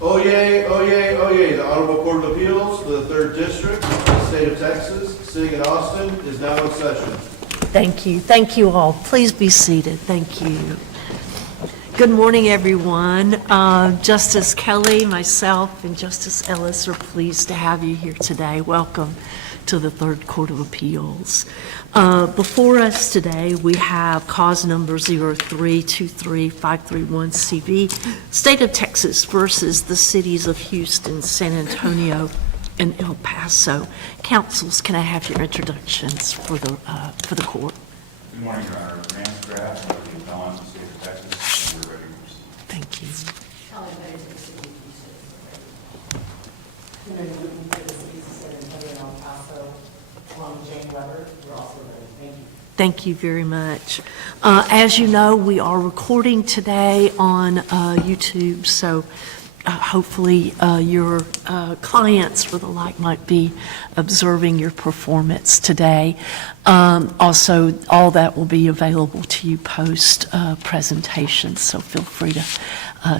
Oyez, oyez, oyez. The Honorable Court of Appeals for the 3rd District, the State of Texas, sitting in Austin, is now in session. Thank you. Thank you all. Please be seated. Thank you. Good morning, everyone. Justice Kelly, myself, and Justice Ellis are pleased to have you here today. Welcome to the 3rd Court of Appeals. Before us today, we have cause number 0323531CV, State of Texas versus the cities of Houston, San Antonio, and El Paso. Counsels, can I have your introductions for the court? Good morning, Your Honor. Rance Graff, I'm the appellant in the state of Texas, and we're ready to proceed. Thank you. Kelly Bettis, the city of Houston. Henry Wooten for the cities of San Antonio and El Paso, along with Jane Weber, we're also ready. Thank you. Thank you very much. As you know, we are recording today on YouTube, so hopefully your clients or the like might be observing your performance today. Also, all that will be available to you post presentation, so feel free to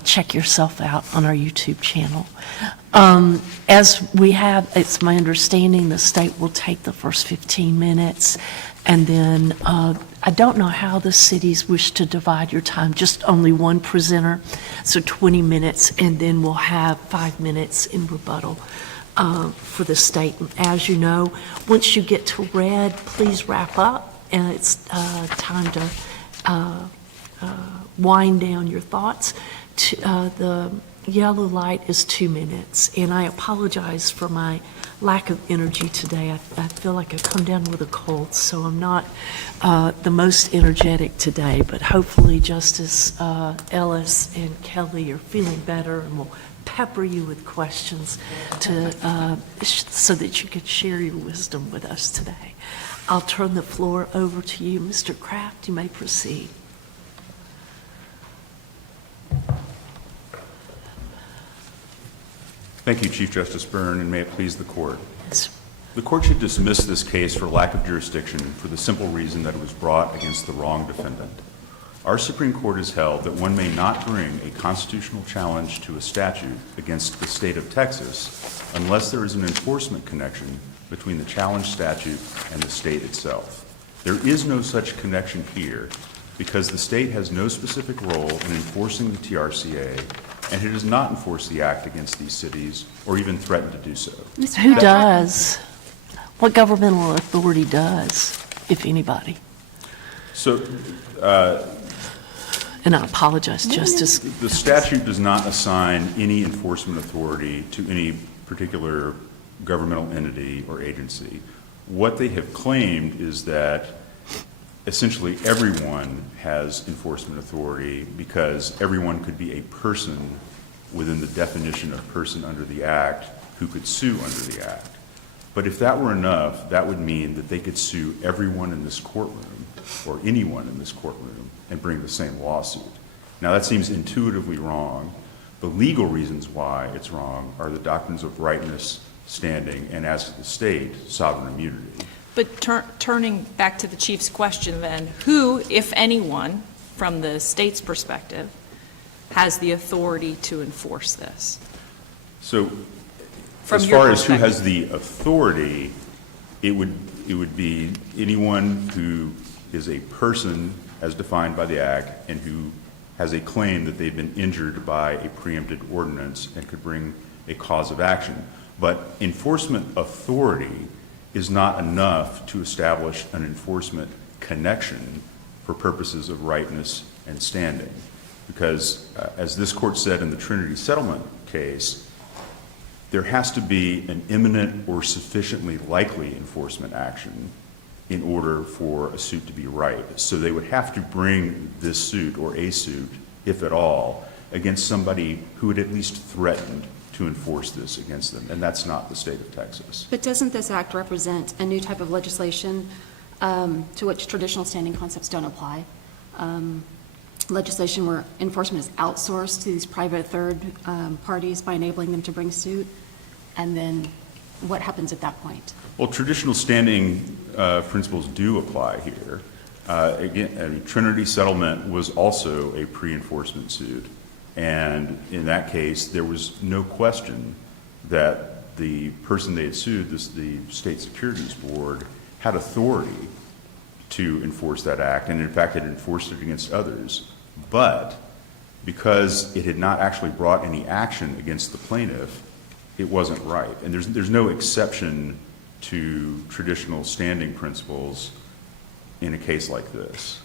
check yourself out on our YouTube channel. As we have, it's my understanding the state will take the first 15 minutes, and then I don't know how the cities wish to divide your time, just only one presenter, so 20 minutes, and then we'll have 5 minutes in rebuttal for the state. As you know, once you get to red, please wrap up, and it's time to wind down your thoughts. The yellow light is 2 minutes, and I apologize for my lack of energy today. I feel like I've come down with a cold, so I'm not the most energetic today, but hopefully Justice Ellis and Kelly are feeling better and will pepper you with questions so that you can share your wisdom with us today. I'll turn the floor over to you, Mr. Kraft. You may proceed. Thank you, Chief Justice Byrne, and may it please the court. Yes. The court should dismiss this case for lack of jurisdiction for the simple reason that it was brought against the wrong defendant. Our Supreme Court has held that one may not bring a constitutional challenge to a statute against the state of Texas unless there is an enforcement connection between the challenged statute and the state itself. There is no such connection here because the state has no specific role in enforcing the TRCA, and it does not enforce the act against these cities or even threaten to do so. Who does? What governmental authority does, if anybody? So And I apologize, Justice. the statute does not assign any enforcement authority to any particular governmental entity or agency. What they have claimed is that essentially everyone has enforcement authority because everyone could be a person within the definition of person under the Act who could sue under the Act. But if that were enough, that would mean that they could sue everyone in this courtroom or anyone in this courtroom and bring the same lawsuit. Now that seems intuitively wrong. The legal reasons why it's wrong are the doctrines of rightness, standing, and as to the state, sovereign immunity. But turning back to the Chief's question then, who, if anyone, from the state's perspective, has the authority to enforce this? So From as your far as who perspective. has the authority, it would be anyone who is a person as defined by the Act and who has a claim that they've been injured by a preempted ordinance and could bring a cause of action. But enforcement authority is not enough to establish an enforcement connection for purposes of rightness and standing. Because as this court said in the Trinity settlement case, there has to be an imminent or sufficiently likely enforcement action in order for a suit to be right. So they would have to bring this suit or a suit, if at all, against somebody who had at least threatened to enforce this against them, and that's not the state of Texas. But doesn't this act represent a new type of legislation to which traditional standing concepts don't apply? Legislation where enforcement is outsourced to these private third parties by enabling them to bring suit, and then what happens at that point? Well, traditional standing principles do apply here. Again, I mean, Trinity settlement was also a pre-enforcement suit, And in that case, there was no question that the person they had sued, the State Securities Board, had authority to enforce that act, and in fact had enforced it against others. But because it had not actually brought any action against the plaintiff, it wasn't right. And there's no exception to traditional standing principles in a case like this.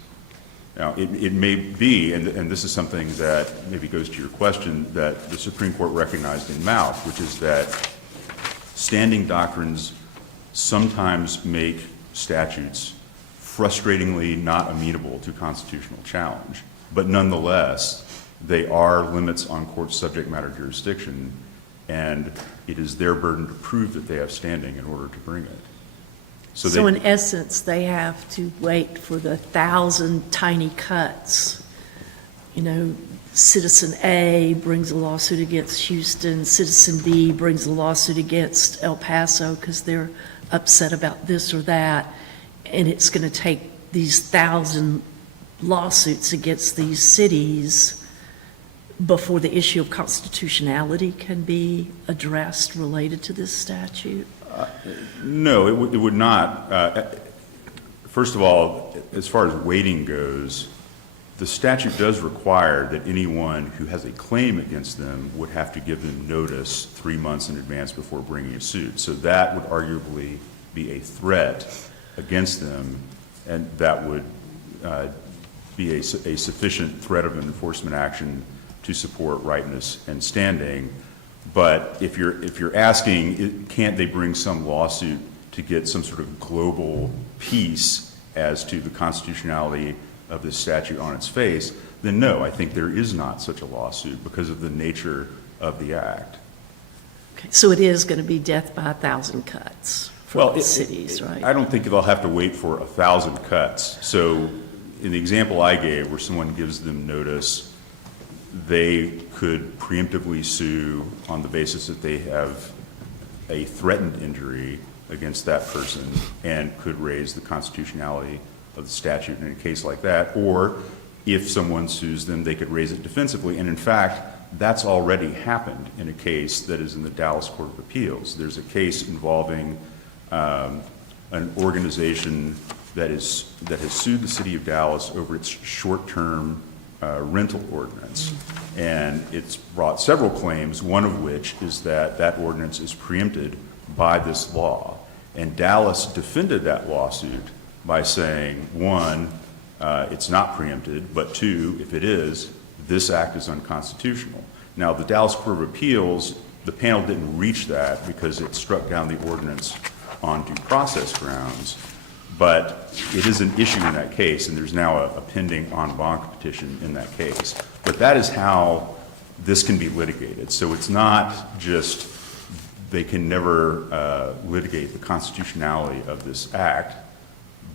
Now, it may be, and this is something that maybe goes to your question, that the Supreme Court recognized in Mouth, which is that standing doctrines sometimes make statutes frustratingly not amenable to constitutional challenge. But nonetheless, they are limits on court subject matter jurisdiction, and it is their burden to prove that they have standing in order to bring it. So in essence, they have to wait for the 1,000 tiny cuts. You know, citizen A brings a lawsuit against Houston, citizen B brings a lawsuit against El Paso because they're upset about this or that, and it's going to take these 1,000 lawsuits against these cities before the issue of constitutionality can be addressed related to this statute? No, it would not. First of all, as far as waiting goes, the statute does require that anyone who has a claim against them would have to give them notice 3 months in advance before bringing a suit. So that would arguably be a threat against them, and that would be a sufficient threat of an enforcement action to support rightness and standing. But if you're asking, can't they bring some lawsuit to get some sort of global peace as to the constitutionality of this statute on its face, then no, I think there is not such a lawsuit because of the nature of the act. Okay, so it is going to be death by 1,000 cuts for the cities, right? I don't think they'll have to wait for 1,000 cuts. So in the example I gave where someone gives them notice, they could preemptively sue on the basis that they have a threatened injury against that person and could raise the constitutionality of the statute in a case like that. Or if someone sues them, they could raise it defensively. And in fact, that's already happened in a case that is in the Dallas Court of Appeals. There's a case involving an organization that has sued the city of Dallas over its short-term rental ordinance. And it's brought several claims, one of which is that that ordinance is preempted by this law. And Dallas defended that lawsuit by saying, one, it's not preempted, but two, if it is, this act is unconstitutional. Now, the Dallas Court of Appeals, the panel didn't reach that because it struck down the ordinance on due process grounds. But it is an issue in that case, and there's now a pending en banc petition in that case. But that is how this can be litigated. So it's not just they can never litigate the constitutionality of this act.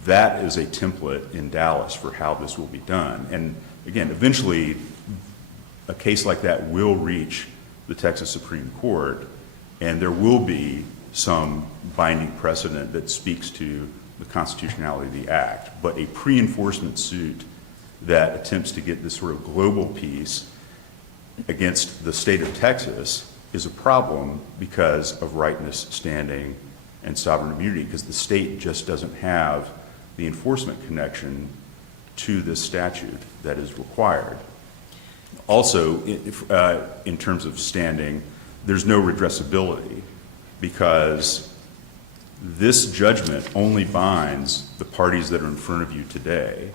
That is a template in Dallas for how this will be done. And again, eventually, a case like that will reach the Texas Supreme Court, and there will be some binding precedent that speaks to the constitutionality of the act. But a pre-enforcement suit that attempts to get this sort of global peace against the state of Texas is a problem because of rightness, standing, and sovereign immunity, because the state just doesn't have the enforcement connection to this statute that is required. Also, in terms of standing, there's no redressability because this judgment only binds the parties that are in front of you today.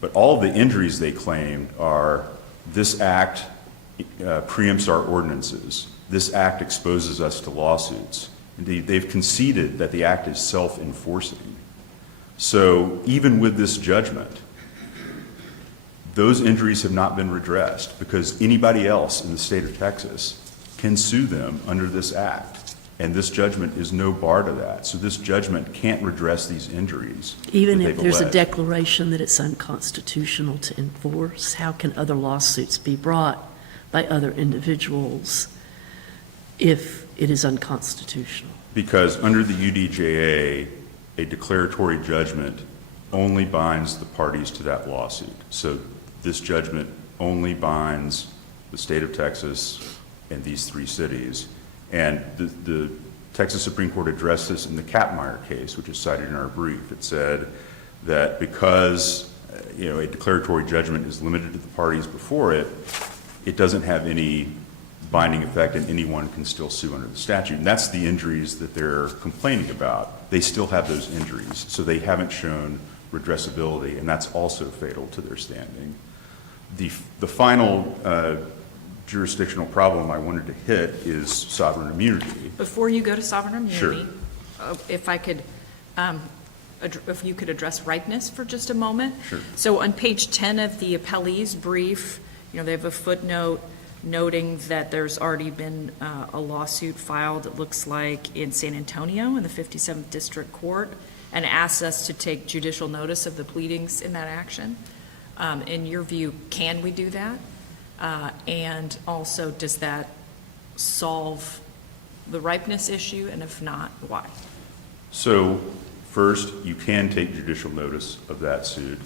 But all of the injuries they claimed are this act preempts our ordinances. This act exposes us to lawsuits. Indeed, they've conceded that the act is self-enforcing. So even with this judgment, those injuries have not been redressed because anybody else in the state of Texas can sue them under this act. And this judgment is no bar to that. So this judgment can't redress these injuries. Even that if they've there's a alleged. declaration that it's unconstitutional to enforce, how can other lawsuits be brought by other individuals if it is unconstitutional? Because under the UDJA, a declaratory judgment only binds the parties to that lawsuit. So this judgment only binds the state of Texas, and these 3 cities. And the Texas Supreme Court addressed this in the Kapmeyer case, which is cited in our brief. It said that because a declaratory judgment is limited to the parties before it, it doesn't have any binding effect and anyone can still sue under the statute. And that's the injuries that they're complaining about. They still have those injuries, so they haven't shown redressability, and that's also fatal to their standing. The final jurisdictional problem I wanted to hit is sovereign immunity. Before you go to sovereign immunity, Sure. if I could, if you could address ripeness for just a moment. Sure. So on page 10 of the appellee's brief, they have a footnote noting that there's already been a lawsuit filed, it looks like, in San Antonio in the 57th District Court, and asks us to take judicial notice of the pleadings in that action. In your view, can we do that? And also, does that solve the ripeness issue? And if not, why? So first, you can take judicial notice of that suit.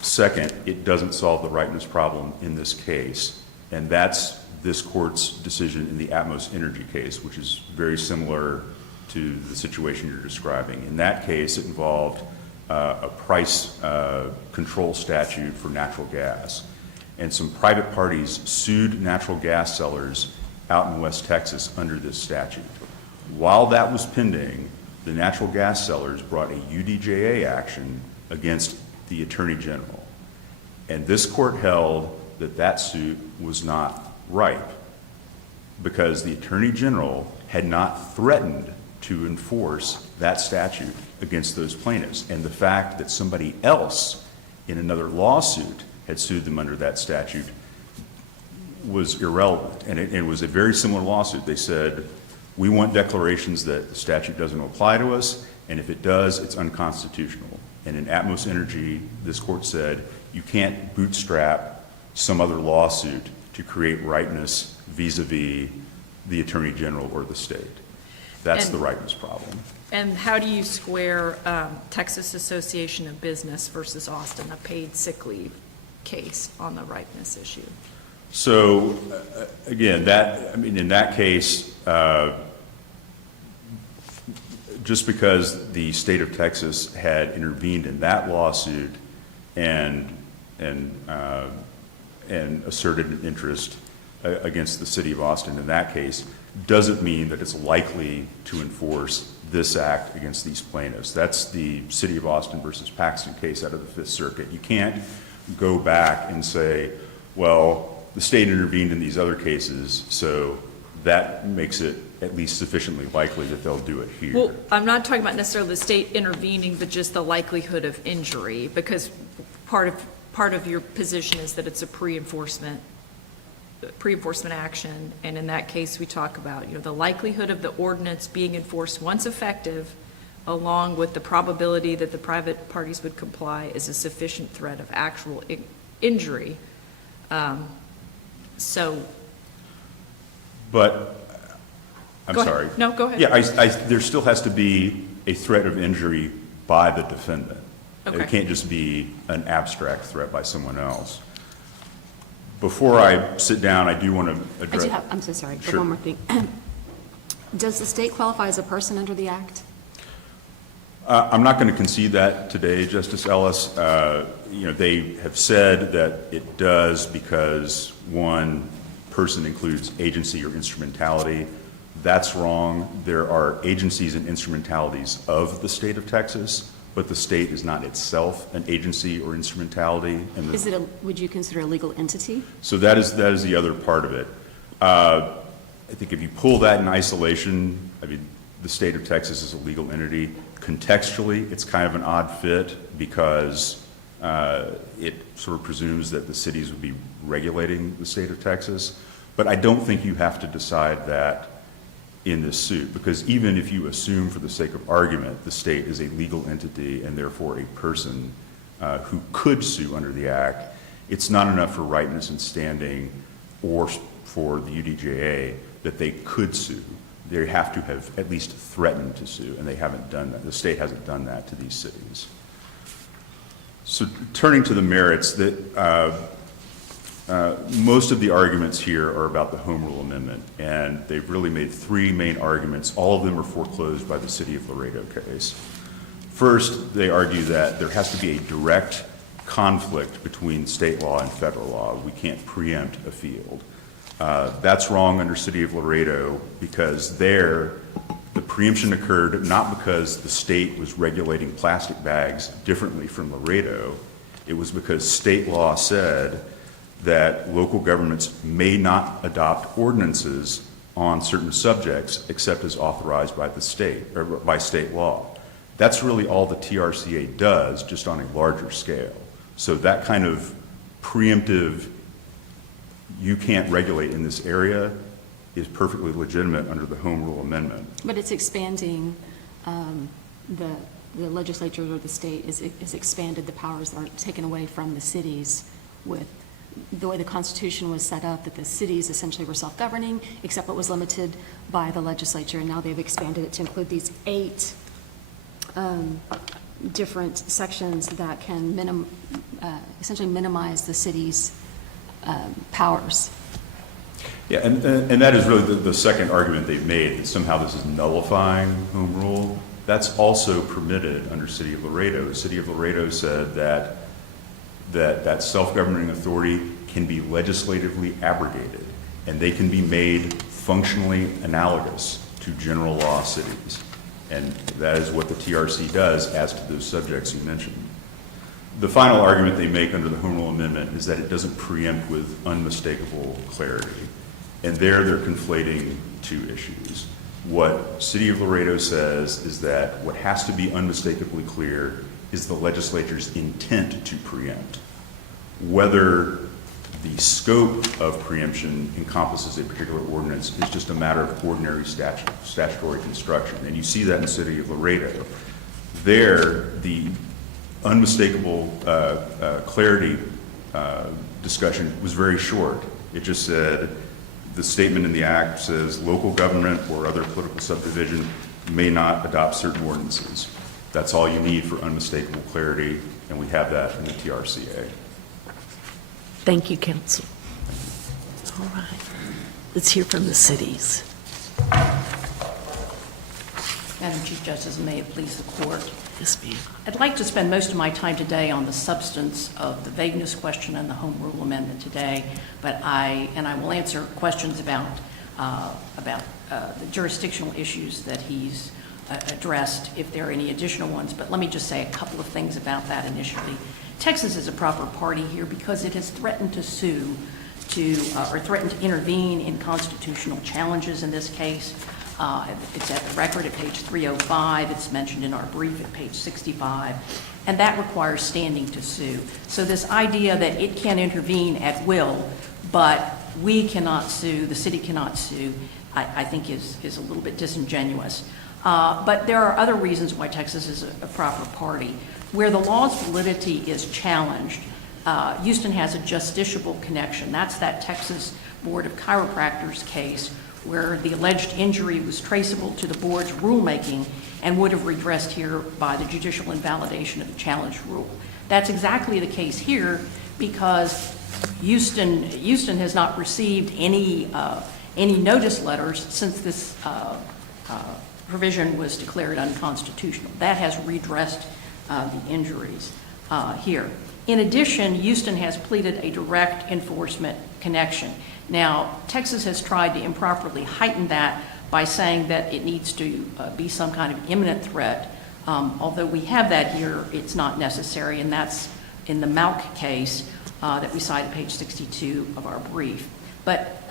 Second, it doesn't solve the ripeness problem in this case, and that's this court's decision in the Atmos Energy case, which is very similar to the situation you're describing. In that case, it involved a price control statute for natural gas. And some private parties sued natural gas sellers out in West Texas under this statute. While that was pending, the natural gas sellers brought a UDJA action against the Attorney General. And this court held that that suit was not ripe because the Attorney General had not threatened to enforce that statute against those plaintiffs. And the fact that somebody else in another lawsuit had sued them under that statute was irrelevant. And it was a very similar lawsuit. They said, we want declarations that the statute doesn't apply to us, and if it does, it's unconstitutional. And in Atmos Energy, this court said, you can't bootstrap some other lawsuit to create ripeness vis-a-vis the Attorney General or the state. That's the ripeness problem. And how do you square Texas Association of Business versus Austin, a paid sick leave case on the ripeness issue? So, again, in that case, just because the state of Texas had intervened in that lawsuit and asserted an interest against the city of Austin in that case, doesn't mean that it's likely to enforce this act against these plaintiffs. That's the city of Austin versus Paxton case out of the Fifth Circuit. You can't go back and say, well, the state intervened in these other cases, so that makes it at least sufficiently likely that they'll do it here. Well, I'm not talking about necessarily the state intervening, but just the likelihood of injury, because part of your position is that it's a pre-enforcement action, and in that case, we talk about, the likelihood of the ordinance being enforced once effective, along with the probability that the private parties would comply, is a sufficient threat of actual injury. But, I'm Go ahead. sorry. No, go ahead. Yeah, there still has to be a threat of injury by the defendant. Okay. It can't just be an abstract threat by someone else. Before I sit down, I do want to address... I'm so sorry, but Sure. one more thing. Does the state qualify as a person under the act? I'm not going to concede that today, Justice Ellis. They have said that it does because one person includes agency or instrumentality. That's wrong. There are agencies and instrumentalities of the state of Texas, but the state is not itself an agency or instrumentality. And Would you consider a legal entity? so that is the other part of it. I think if you pull that in isolation, the state of Texas is a legal entity. Contextually, it's kind of an odd fit because it sort of presumes that the cities would be regulating the state of Texas. But I don't think you have to decide that in this suit, because even if you assume for the sake of argument the state is a legal entity and therefore a person who could sue under the act, it's not enough for rightness and standing or for the UDJA that they could sue. They have to have at least threatened to sue, and they haven't done that. The state hasn't done that to these cities. So turning to the merits, that Most of the arguments here are about the Home Rule Amendment, and they've really made three main arguments. All of them are foreclosed by the City of Laredo case. First, they argue that there has to be a direct conflict between state law and federal law. We can't preempt a field. That's wrong under City of Laredo because there, the preemption occurred not because the state was regulating plastic bags differently from Laredo. It was because state law said that local governments may not adopt ordinances on certain subjects except as authorized by the state or by state law. That's really all the TRCA does, just on a larger scale. So that kind of preemptive, you can't regulate in this area, is perfectly legitimate under the Home Rule Amendment. But it's expanding, the legislature or the state is expanded the powers that are taken away from the cities with the way the Constitution was set up, that the cities essentially were self-governing, except it was limited by the legislature, and now they've expanded it to include these 8 different sections that can essentially minimize the city's powers. Yeah, and that is really the second argument they've made, that somehow this is nullifying home rule. That's also permitted under City of Laredo. The City of Laredo said that self-governing authority can be legislatively abrogated, and they can be made functionally analogous to general law cities. And that is what the TRC does as to those subjects you mentioned. The final argument they make under the Home Rule Amendment is that it doesn't preempt with unmistakable clarity. And they're conflating two issues. What City of Laredo says is that what has to be unmistakably clear is the legislature's intent to preempt. Whether the scope of preemption encompasses a particular ordinance is just a matter of ordinary statutory construction. And you see that in the City of Laredo. There, the unmistakable clarity discussion was very short. It just said, the statement in the Act says local government or other political subdivision may not adopt certain ordinances. That's all you need for unmistakable clarity, and we have that in the TRCA. Thank you, counsel. All right. Let's hear from the cities. Madam Chief Justice, and may it please the court. Yes, ma'am. I'd like to spend most of my time today on the substance of the vagueness question and the Home Rule Amendment today, but I will answer questions about the jurisdictional issues that he's addressed if there are any additional ones. But let me just say a couple of things about that initially. Texas is a proper party here because it has threatened to sue or threatened to intervene in constitutional challenges in this case. It's at the record at page 305. It's mentioned in our brief at page 65. And that requires standing to sue. So this idea that it can intervene at will, but we cannot sue, the city cannot sue, I think is a little bit disingenuous. But there are other reasons why Texas is a proper party. Where the law's validity is challenged, Houston has a justiciable connection. That's that Texas Board of Chiropractors case where the alleged injury was traceable to the board's rulemaking and would have redressed here by the judicial invalidation of the challenge rule. That's exactly the case here because Houston has not received any notice letters since this provision was declared unconstitutional. That has redressed the injuries here. In addition, Houston has pleaded a direct enforcement connection. Now, Texas has tried to improperly heighten that by saying that it needs to be some kind of imminent threat. Although we have that here, it's not necessary, and that's in the Malk case that we cite at page 62 of our brief. But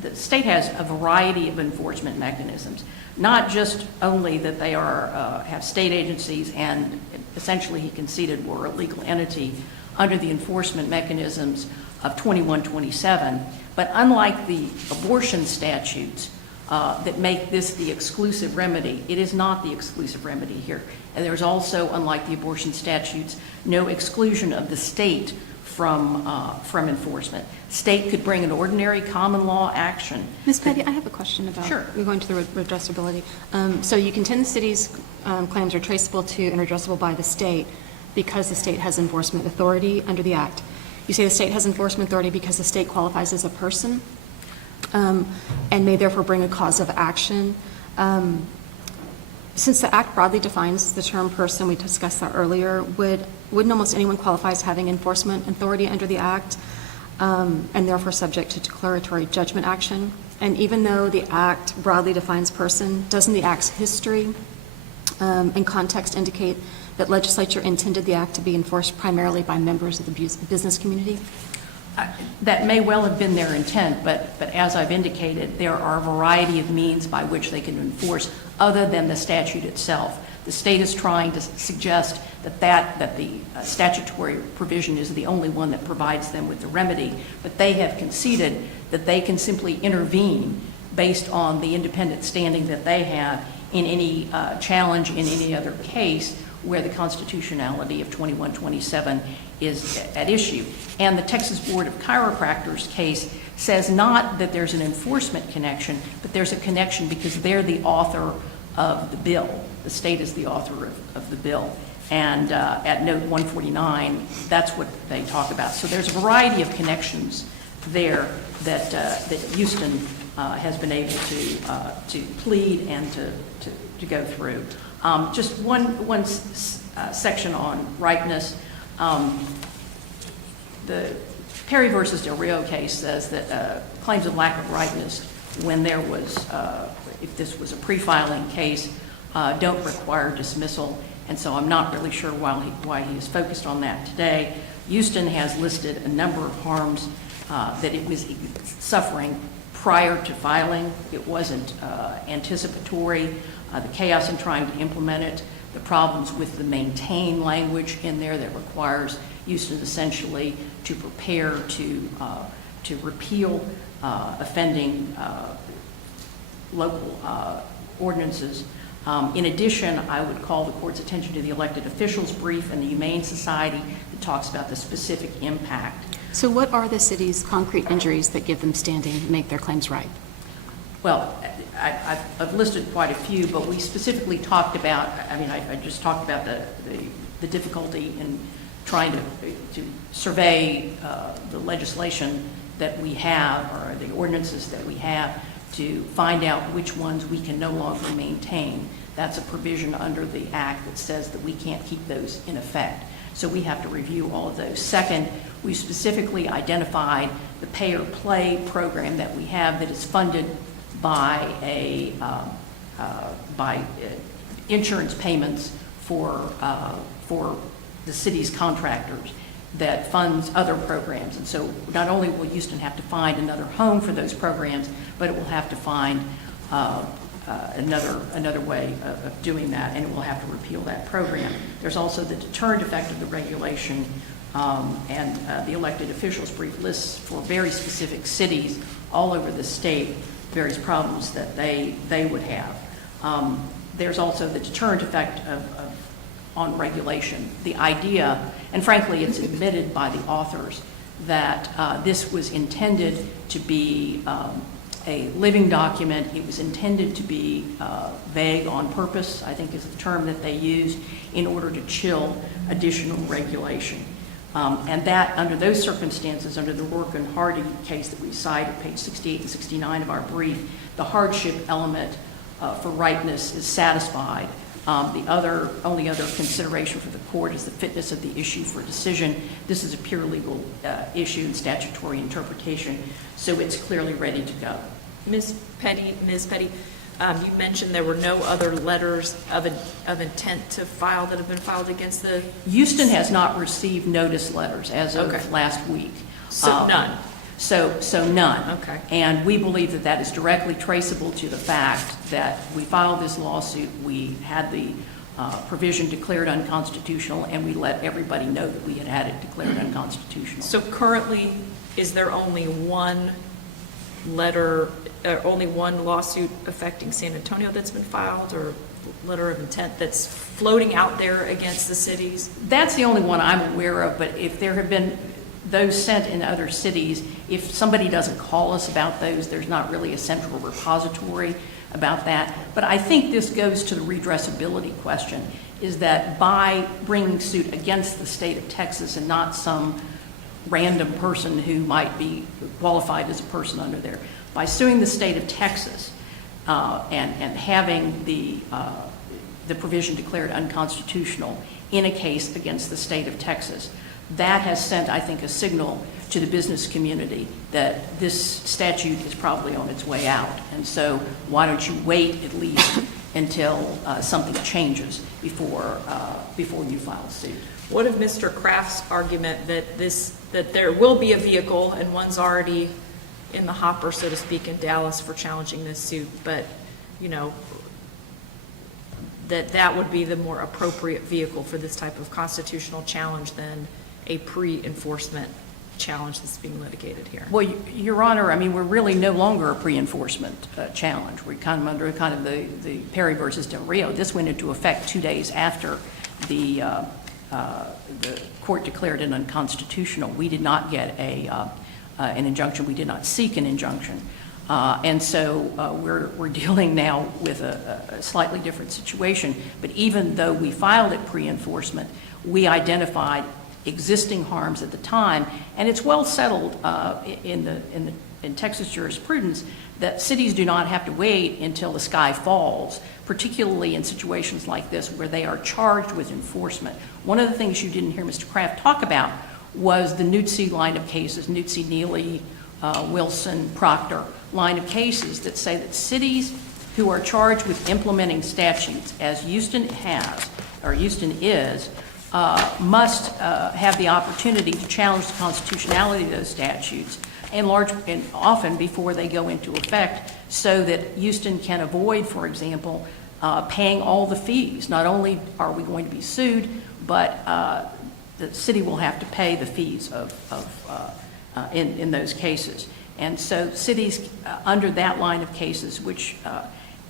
the state has a variety of enforcement mechanisms, not just only that they have state agencies and essentially he conceded were a legal entity under the enforcement mechanisms of 2127, but unlike the abortion statutes that make this the exclusive remedy, it is not the exclusive remedy here. And there's also, unlike the abortion statutes, no exclusion of the state from enforcement. State could bring an ordinary common law action. Ms. Petty, I have a question about. Sure. We're going to the redressability. So you contend the city's claims are traceable to and redressable by the state because the state has enforcement authority under the Act. You say the state has enforcement authority because the state qualifies as a person, and may therefore bring a cause of action. Since the Act broadly defines the term person, we discussed that earlier, wouldn't almost anyone qualify as having enforcement authority under the Act, and therefore subject to declaratory judgment action? And even though the Act broadly defines person, doesn't the Act's history and context indicate that legislature intended the Act to be enforced primarily by members of the business community? That may well have been their intent, but as I've indicated, there are a variety of means by which they can enforce other than the statute itself. The state is trying to suggest that the statutory provision is the only one that provides them with the remedy, but they have conceded that they can simply intervene based on the independent standing that they have in any challenge in any other case where the constitutionality of 2127 is at issue. And the Texas Board of Chiropractors case says not that there's an enforcement connection, but there's a connection because they're the author of the bill. The state is the author of the bill. And at note 149, that's what they talk about. So there's a variety of connections there that Houston has been able to plead and to go through. Just one section on ripeness. The Perry versus Del Rio case says that claims of lack of ripeness when there was, if this was a pre-filing case, don't require dismissal. And so I'm not really sure why he is focused on that today. Houston has listed a number of harms that it was suffering prior to filing. It wasn't anticipatory. The chaos in trying to implement it, the problems with the maintain language in there that requires Houston essentially to prepare to repeal offending local ordinances. In addition, I would call the court's attention to the elected officials brief and the Humane Society that talks about the specific impact. So what are the city's concrete injuries that give them standing to make their claims right? Well, I've listed quite a few, but we specifically talked about, I just talked about the difficulty in trying to survey the legislation that we have or the ordinances that we have to find out which ones we can no longer maintain. That's a provision under the Act that says that we can't keep those in effect. So we have to review all of those. Second, we specifically identified the pay-or-play program that we have that is funded by insurance payments for the city's contractors that funds other programs. And so not only will Houston have to find another home for those programs, but it will have to find another way of doing that, and it will have to repeal that program. There's also the deterrent effect of the regulation, and the elected officials brief lists for very specific cities all over the state various problems that they would have. There's also the deterrent effect on regulation. The idea, and frankly it's admitted by the authors, that this was intended to be a living document. It was intended to be vague on purpose, I think is the term that they used, in order to chill additional regulation. And that, under those circumstances, under the Rourke and Hardy case that we cite at page 68 and 69 of our brief, the hardship element for ripeness is satisfied. The only other consideration for the court is the fitness of the issue for decision. This is a pure legal issue and statutory interpretation, so it's clearly ready to go. Ms. Petty, you mentioned there were no other letters of intent to file that have been filed against the... Houston has not received notice letters as of Okay. last week. So none? So none. Okay. And we believe that that is directly traceable to the fact that we filed this lawsuit, we had the provision declared unconstitutional, and we let everybody know that we had had it declared unconstitutional. So currently, is there only one letter, only one lawsuit affecting San Antonio that's been filed, or letter of intent that's floating out there against the cities? That's the only one I'm aware of, but if there have been those sent in other cities, if somebody doesn't call us about those, there's not really a central repository about that. But I think this goes to the redressability question, is that by bringing suit against the state of Texas and not some random person who might be qualified as a person under there. By suing the state of Texas and having the provision declared unconstitutional in a case against the state of Texas, that has sent, I think, a signal to the business community that this statute is probably on its way out. And so why don't you wait at least until something changes before you file suit? What of Mr. Kraft's argument that there will be a vehicle and one's already in the hopper, so to speak, in Dallas for challenging this suit, but, you know, that would be the more appropriate vehicle for this type of constitutional challenge than a pre-enforcement challenge that's being litigated here? Well, Your Honor, I mean, we're really no longer a pre-enforcement challenge. We're kind of under kind of the Perry versus Del Rio. This went into effect 2 days after the court declared it unconstitutional. We did not get an injunction. We did not seek an injunction. And so we're dealing now with a slightly different situation. But even though we filed it pre-enforcement, we identified existing harms at the time, and it's well settled in Texas jurisprudence that cities do not have to wait until the sky falls, particularly in situations like this where they are charged with enforcement. One of the things you didn't hear Mr. Kraft talk about was the Newtsy line of cases, Newtsy, Neely, Wilson, Proctor line of cases that say that cities who are charged with implementing statutes, as Houston has, or Houston is, must have the opportunity to challenge the constitutionality of those statutes, and often before they go into effect, so that Houston can avoid, for example, paying all the fees. Not only are we going to be sued, but the city will have to pay the fees in those cases. And so cities under that line of cases, which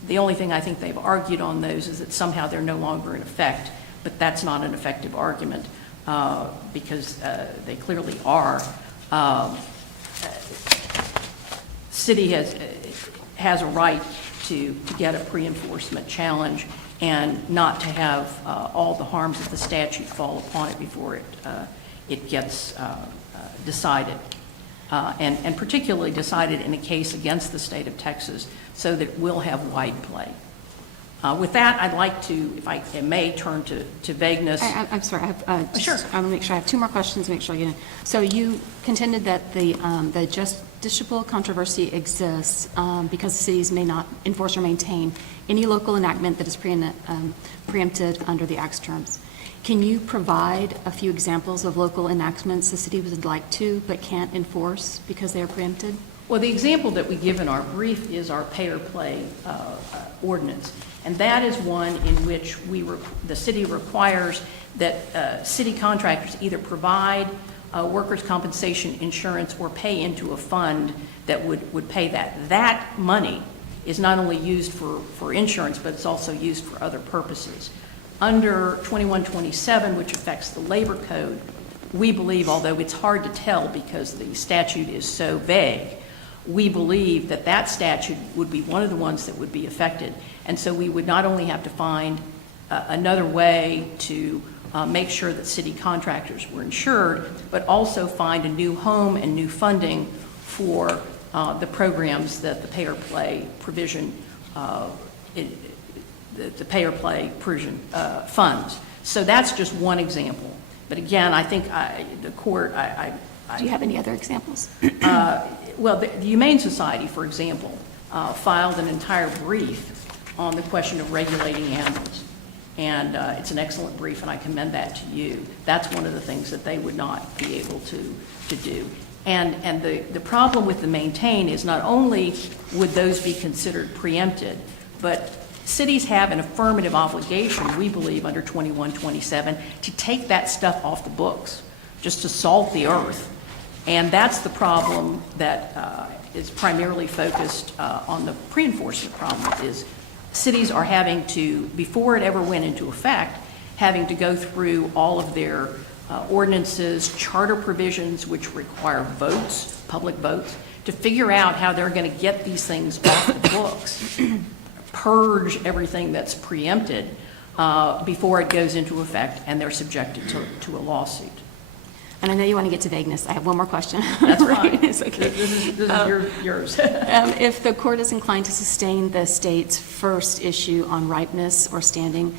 the only thing I think they've argued on those is that somehow they're no longer in effect, but that's not an effective argument because they clearly are. City has a right to get a pre-enforcement challenge and not to have all the harms of the statute fall upon it before it gets decided. And particularly decided in a case against the state of Texas so that we'll have wide play. With that, I'd like to, if I may, turn to vagueness. I'm sorry, Sure. I want to make sure, I have 2 more questions to make sure I get in. So you contended that the justiciable controversy exists because cities may not enforce or maintain any local enactment that is preempted under the Act's terms. Can you provide a few examples of local enactments the city would like to but can't enforce because they are preempted? Well, the example that we give in our brief is our pay-or-play ordinance. And that is one in which the city requires that city contractors either provide workers' compensation insurance or pay into a fund that would pay that. That money is not only used for insurance, but it's also used for other purposes. Under 2127, which affects the labor code, we believe, although it's hard to tell because the statute is so vague, we believe that that statute would be one of the ones that would be affected. And so we would not only have to find another way to make sure that city contractors were insured, but also find a new home and new funding for the programs that the pay-or-play provision the pay-or-play provision funds. So that's just one example. But again, I think the court, Do you have any other examples? well, the Humane Society, for example, filed an entire brief on the question of regulating animals. And it's an excellent brief, and I commend that to you. That's one of the things that they would not be able to do. And the problem with the maintain is not only would those be considered preempted, but cities have an affirmative obligation, we believe, under 2127, to take that stuff off the books, just to salt the earth. And that's the problem that is primarily focused on the pre-enforcement problem, is cities are having to, before it ever went into effect, having to go through all of their ordinances, charter provisions, which require votes, public votes, to figure out how they're going to get these things off the books, purge everything that's preempted before it goes into effect and they're subjected to a lawsuit. And I know you want to get to vagueness. I have one more question. That's fine. It's okay. This is yours. If the court is inclined to sustain the state's first issue on ripeness or standing,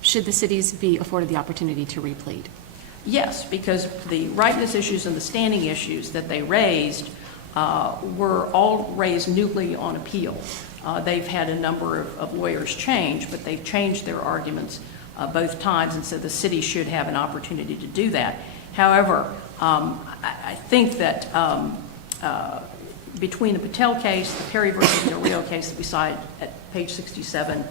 should the cities be afforded the opportunity to replead? Yes, because the ripeness issues and the standing issues that they raised were all raised newly on appeal. They've had a number of lawyers change, but they've changed their arguments both times, and so the city should have an opportunity to do that. However, I think that between the Patel case, the Perry versus Del Rio case that we cite at page 67,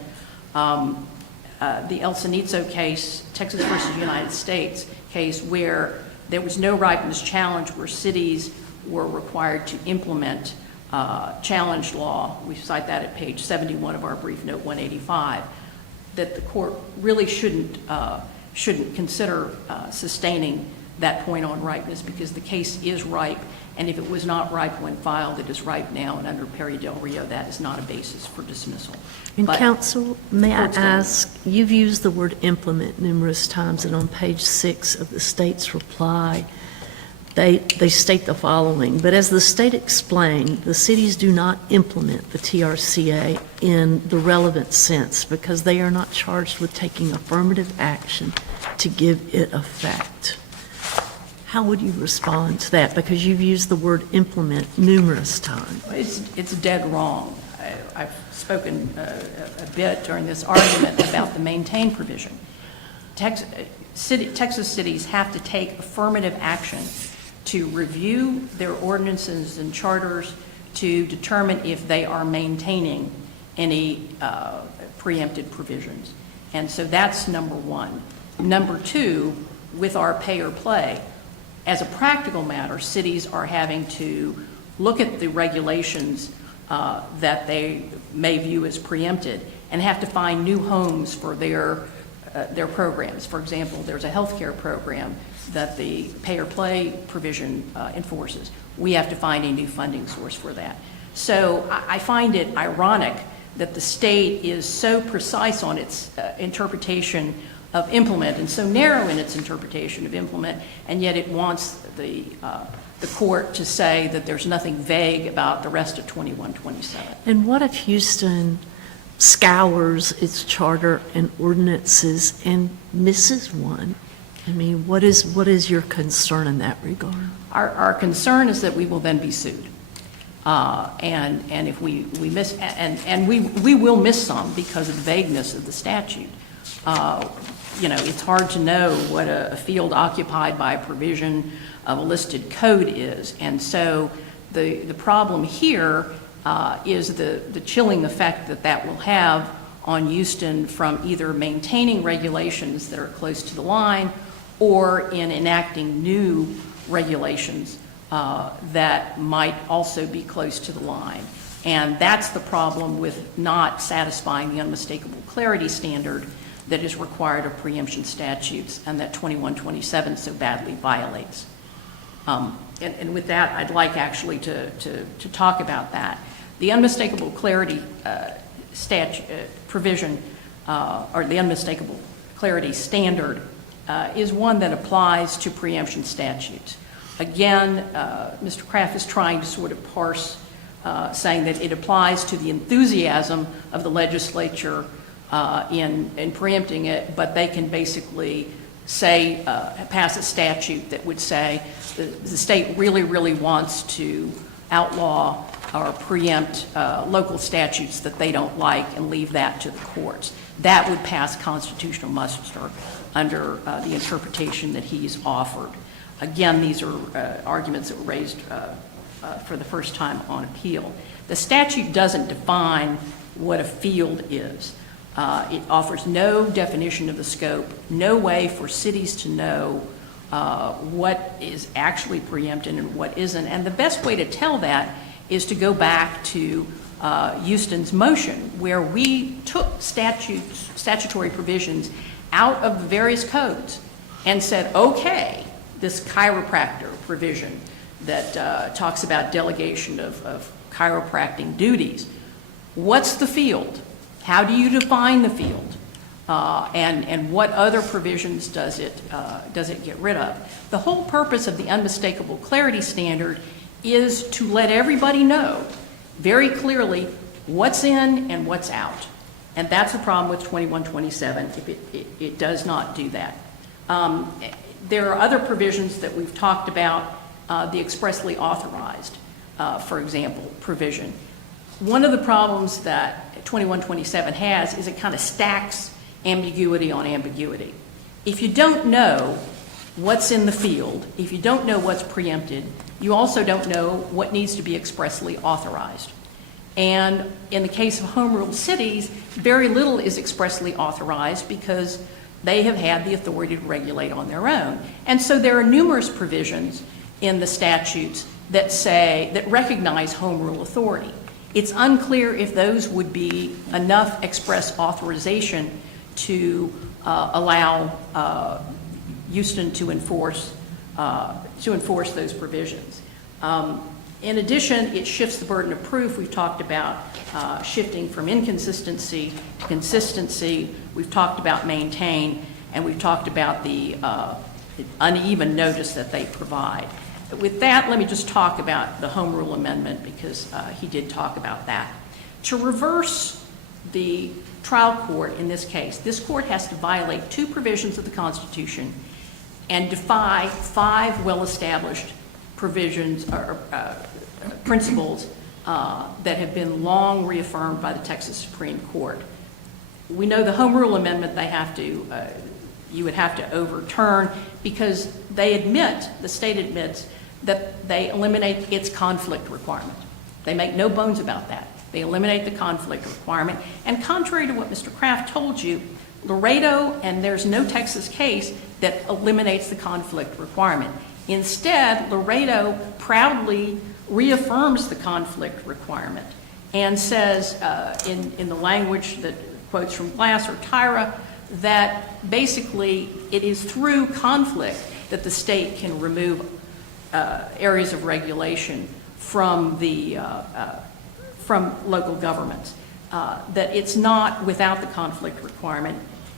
the El Cenizo case, Texas versus United States case, where there was no ripeness challenge, where cities were required to implement challenge law. We cite that at page 71 of our brief, note 185, that the court really shouldn't consider sustaining that point on ripeness, because the case is ripe, and if it was not ripe when filed, it is ripe now, and under Perry Del Rio, that is not a basis for dismissal. And But- counsel, may I Court's going. ask, you've used the word implement numerous times, and on page 6 of the state's reply, they state the following: but as the state explained, the cities do not implement the TRCA in the relevant sense because they are not charged with taking affirmative action to give it effect. How would you respond to that? Because you've used the word implement numerous times. It's dead wrong. I've spoken a bit during this argument about the maintain provision. Texas cities have to take affirmative action to review their ordinances and charters to determine if they are maintaining any preempted provisions. And so that's number one. Number two, with our pay or play, as a practical matter, cities are having to look at the regulations that they may view as preempted and have to find new homes for their programs. For example, there's a healthcare program that the pay or play provision enforces. We have to find a new funding source for that. So I find it ironic that the state is so precise on its interpretation of implement and so narrow in its interpretation of implement, and yet it wants the court to say that there's nothing vague about the rest of 2127. And what if Houston scours its charter and ordinances and misses one? I mean, what is your concern in that regard? Our concern is that we will then be sued. And if we miss, and we will miss some because of the vagueness of the statute. You know, it's hard to know what a field occupied by a provision of a listed code is. And so the problem here is the chilling effect that will have on Houston from either maintaining regulations that are close to the line or in enacting new regulations that might also be close to the line. And that's the problem with not satisfying the unmistakable clarity standard that is required of preemption statutes and that 2127 so badly violates. And with that, I'd like actually to talk about that. The unmistakable clarity provision, or the unmistakable clarity standard, is one that applies to preemption statutes. Again, Mr. Kraft is trying to sort of parse, saying that it applies to the enthusiasm of the legislature in preempting it, but they can basically say, pass a statute that would say the state really wants to outlaw or preempt local statutes that they don't like and leave that to the courts. That would pass constitutional muster under the interpretation that he's offered. Again, these are arguments that were raised for the first time on appeal. The statute doesn't define what a field is. It offers no definition of the scope, no way for cities to know what is actually preempted and what isn't. And the best way to tell that is to go back to Houston's motion, where we took statutory provisions out of the various codes and said, okay, this chiropractor provision that talks about delegation of chiropractic duties, what's the field? How do you define the field? and what other provisions does it get rid of. The whole purpose of the unmistakable clarity standard is to let everybody know very clearly what's in and what's out. And that's the problem with 2127, if it does not do that. There are other provisions that we've talked about, the expressly authorized, for example, provision. One of the problems that 2127 has is it kind of stacks ambiguity on ambiguity. If you don't know what's in the field, if you don't know what's preempted, you also don't know what needs to be expressly authorized. And in the case of home rule cities, very little is expressly authorized because they have had the authority to regulate on their own. And so there are numerous provisions in the statutes that recognize home rule authority. It's unclear if those would be enough express authorization to allow Houston to enforce those provisions. In addition, it shifts the burden of proof. We've talked about shifting from inconsistency to consistency. We've talked about maintain, and we've talked about the uneven notice that they provide. With that, let me just talk about the Home Rule Amendment because he did talk about that. To reverse the trial court in this case, this court has to violate 2 provisions of the Constitution and defy 5 well-established provisions or principles that have been long reaffirmed by the Texas Supreme Court. We know the Home Rule Amendment you would have to overturn because the state admits that they eliminate its conflict requirement. They make no bones about that. They eliminate the conflict requirement. And contrary to what Mr. Kraft told you, Laredo, and there's no Texas case that eliminates the conflict requirement. Instead, Laredo proudly reaffirms the conflict requirement and says in the language that quotes from Glass or Tyra that basically it is through conflict that the state can remove areas of regulation from local governments, that it's not without the conflict requirement.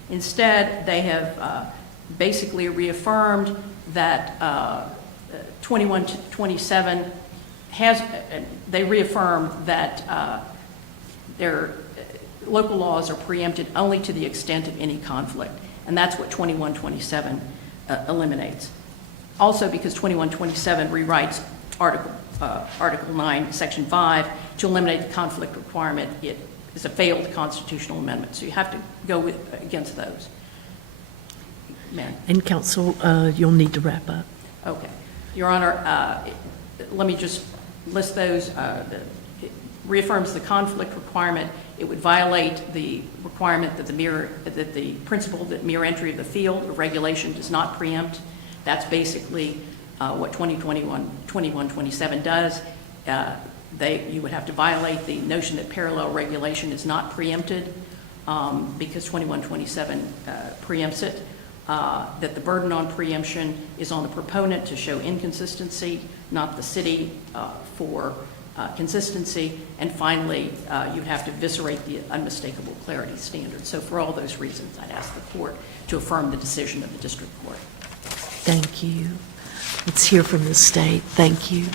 Instead, they have basically reaffirmed that 2127 they reaffirm that their local laws are preempted only to the extent of any conflict, and that's what 2127 eliminates. Also, because 2127 rewrites Article 9, Section 5 to eliminate the conflict requirement, it is a failed constitutional amendment, so you have to go against those. Mary. And counsel, you'll need to wrap up. Okay. Your Honor, let me just list those. It reaffirms the conflict requirement. It would violate the requirement that the principle that mere entry of the field of regulation does not preempt. That's basically what 2127 does. You would have to violate the notion that parallel regulation is not preempted because 2127 preempts it. That the burden on preemption is on the proponent to show inconsistency, not the city for consistency. And finally, you'd have to eviscerate the unmistakable clarity standard. So for all those reasons, I'd ask the court to affirm the decision of the district court. Thank you. Let's hear from the state. Thank you.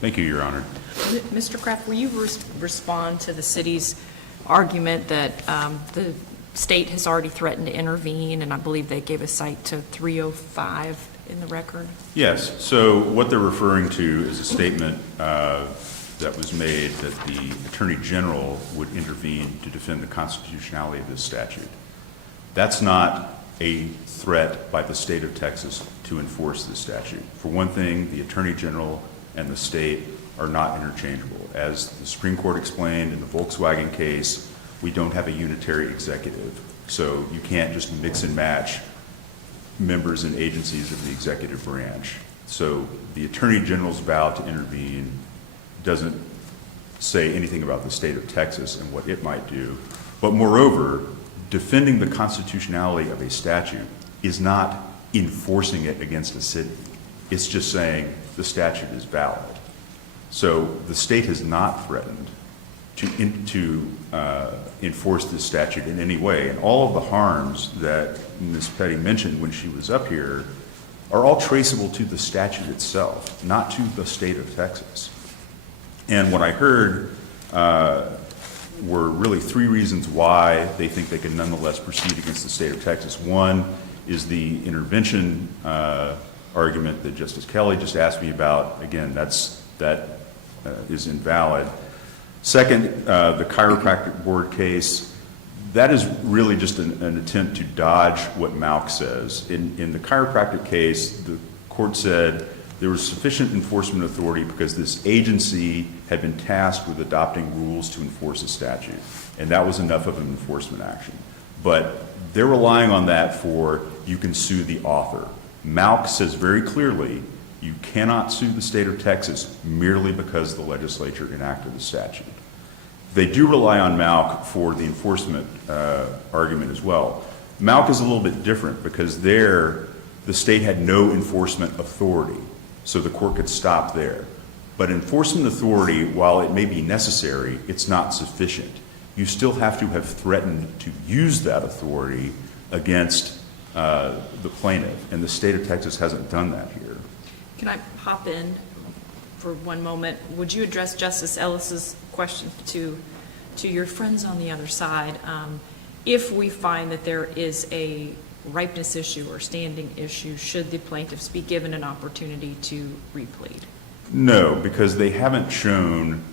Thank you, Your Honor. Mr. Kraft, will you respond to the city's argument that the state has already threatened to intervene, and I believe they gave a cite to 305 in the record? Yes. So what they're referring to is a statement that was made that the Attorney General would intervene to defend the constitutionality of this statute. That's not a threat by the state of Texas to enforce this statute. For one thing, the Attorney General and the state are not interchangeable. As the Supreme Court explained in the Volkswagen case, we don't have a unitary executive. So you can't just mix and match members and agencies of the executive branch. So the Attorney General's vow to intervene doesn't say anything about the state of Texas and what it might do. But moreover, defending the constitutionality of a statute is not enforcing it against a city. It's just saying the statute is valid. So the state has not threatened to enforce this statute in any way. And all of the harms that Ms. Petty mentioned when she was up here are all traceable to the statute itself, not to the state of Texas. And what I heard were really three reasons why they think they can nonetheless proceed against the state of Texas. One is the intervention argument that Justice Kelly just asked me about. Again, that is invalid. Second, the chiropractic board case, that is really just an attempt to dodge what Malk says. In the chiropractic case, the court said there was sufficient enforcement authority because this agency had been tasked with adopting rules to enforce a statute, and that was enough of an enforcement action. But they're relying on that for you can sue the author. Malk says very clearly you cannot sue the state of Texas merely because the legislature enacted the statute. They do rely on Malk for the enforcement argument as well. Malk is a little bit different because there the state had no enforcement authority, so the court could stop there. But enforcement authority, while it may be necessary, it's not sufficient. You still have to have threatened to use that authority against the plaintiff, and the state of Texas hasn't done that here. Can I hop in for one moment? Would you address Justice Ellis's question to your friends on the other side? If we find that there is a ripeness issue or standing issue, should the plaintiffs be given an opportunity to replead? No, because they haven't shown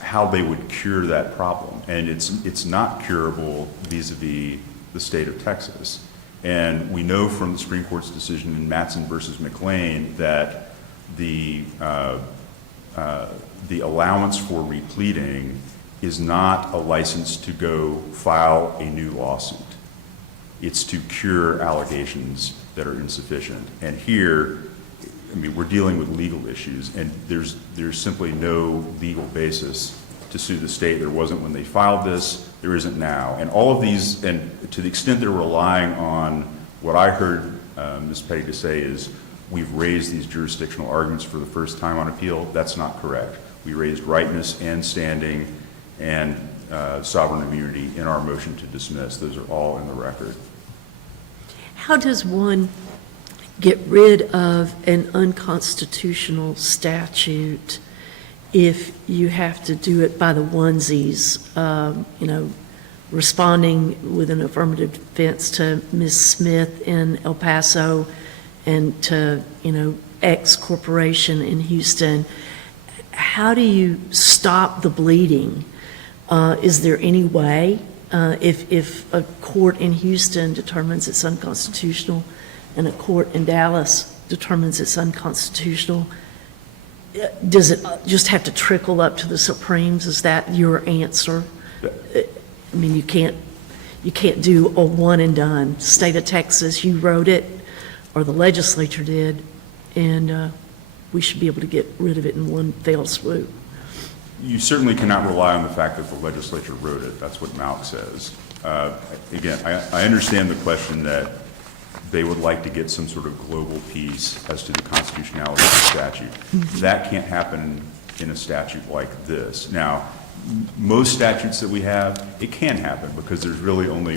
how they would cure that problem, and it's not curable vis-a-vis the state of Texas. And we know from the Supreme Court's decision in Mattson versus McLean that the allowance for repleading is not a license to go file a new lawsuit. It's to cure allegations that are insufficient. And here, I mean, we're dealing with legal issues, and there's simply no legal basis to sue the state. There wasn't when they filed this, there isn't now. And all of these, and to the extent they're relying on what I heard Ms. Petty to say is, we've raised these jurisdictional arguments for the first time on appeal, that's not correct. We raised rightness and standing and sovereign immunity in our motion to dismiss. Those are all in the record. How does one get rid of an unconstitutional statute if you have to do it by the onesies, responding with an affirmative defense to Ms. Smith in El Paso and to, X Corporation in Houston? How do you stop the bleeding? Is there any way, if a court in Houston determines it's unconstitutional and a court in Dallas determines it's unconstitutional, does it just have to trickle up to the Supremes? Is that your answer? I mean, you can't do a one and done. State of Texas, you wrote it, or the legislature did, and we should be able to get rid of it in one fell swoop. You certainly cannot rely on the fact that the legislature wrote it. That's what Malk says. Again, I understand the question that they would like to get some sort of global peace as to the constitutionality of the statute. That can't happen in a statute like this. Now, most statutes that we have, it can happen because there's really only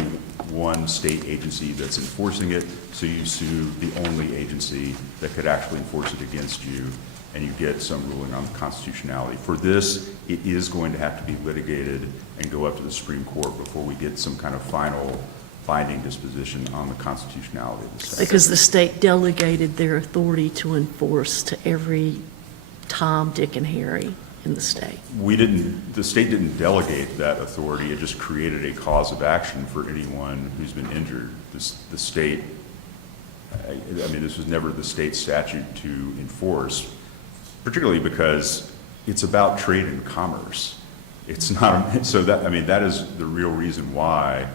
one state agency that's enforcing it, so you sue the only agency that could actually enforce it against you, and you get some ruling on the constitutionality. For this, it is going to have to be litigated and go up to the Supreme Court before we get some kind of final binding disposition on the constitutionality of the statute. Because the state delegated their authority to enforce to every Tom, Dick, and Harry in the state. The state didn't delegate that authority. It just created a cause of action for anyone who's been injured. The state, I mean, this was never the state statute to enforce, particularly because it's about trade and commerce. It's not, so that, I mean, that is the real reason why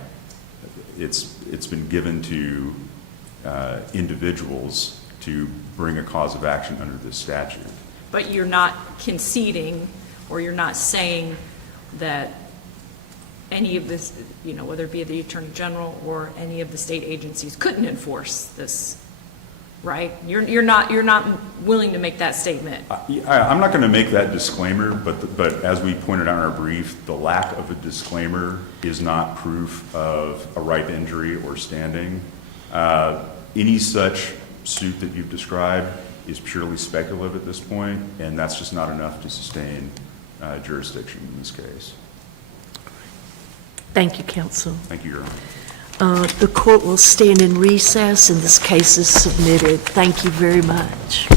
it's been given to individuals to bring a cause of action under this statute. But you're not conceding, or you're not saying that any of this, whether it be the Attorney General or any of the state agencies couldn't enforce this right? You're not willing to make that statement. I'm not going to make that disclaimer, but as we pointed out in our brief, the lack of a disclaimer is not proof of a ripe injury or standing. Any such suit that you've described is purely speculative at this point, and that's just not enough to sustain jurisdiction in this case. Thank you, counsel. Thank you, Your Honor. The court will stand in recess, and this case is submitted. Thank you very much.